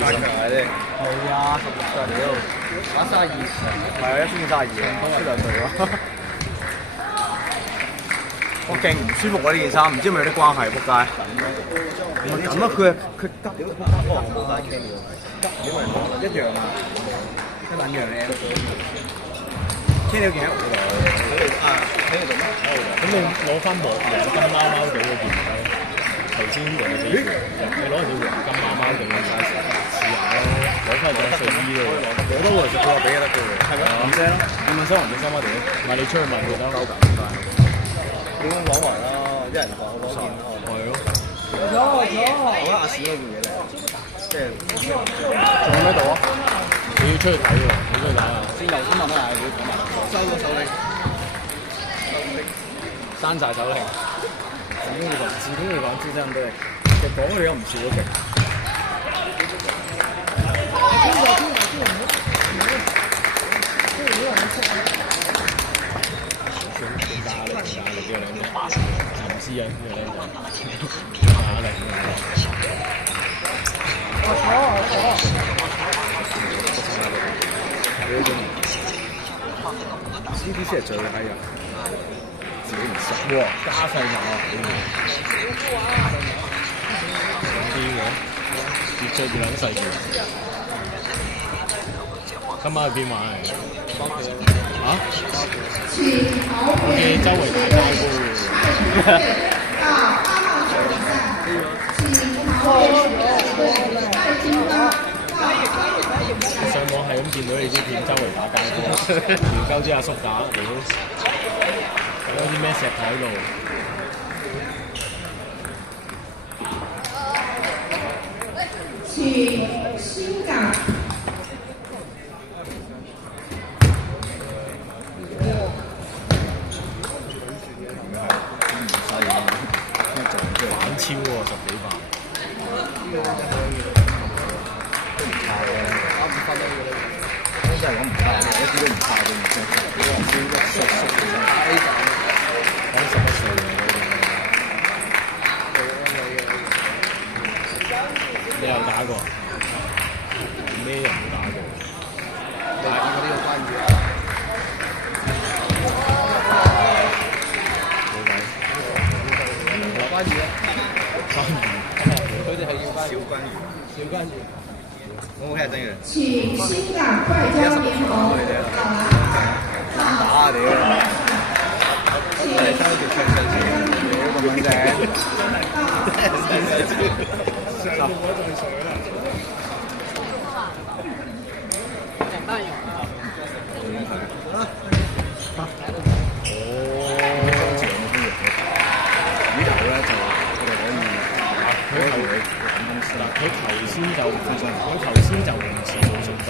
發強係啲。係啊，16歲屌，打32，係啊，132啊，出兩隊咯。我勁唔舒服啊！呢件衫，唔知係咪有啲關係，仆街。唔係咁啊，佢急咗，我冇帶 cam 喎，急因為一樣啊，一撚樣咧。cam 料件喺我度，喺度做咩？咁你攞翻黃金貓貓隊嗰件咪得？頭先黃嘅你攞條黃金貓貓隊嘅 size 試下咯，攞翻件睡衣咯。我都會食佢話俾得嘅喎。係咩？唔聲咯，你問聲黃定生乜屌？唔係你出去問佢得鳩緊㗎。點樣講埋啦？一人講嗰件，係咯。我覺得阿史嗰件嘢嚟，即係仲喺咩度啊？你要出去睇喎，你出去睇下。先頭先問乜嘢？講埋收個手拎，山寨手令。自己會講資深都係，其實講嘅嘢唔少都勁。唔知啊，呢個壓力。CDC 係最閪啊！自己唔識喎，加細牙啊！咁啲喎，越做越撚細條。今晚去邊玩嚟？嚇？我哋周圍大街喎。上網係咁見到你啲片，周圍打街波，條鳩之阿叔打，屌！有啲咩石頭喺度？去新港。反超喎，10幾萬。真係講唔差，一啲都唔差嘅，唔正。你話先一熟講11歲嘅你有打過？咩人冇打過？大嗰啲嘅關羽啊，關羽啊，佢哋係要關羽，小關羽，我冇聽真嘅。請新港外交聯盟好打啊屌！第三條長細線，屌咁撚正！佢頭先就唔似做信心，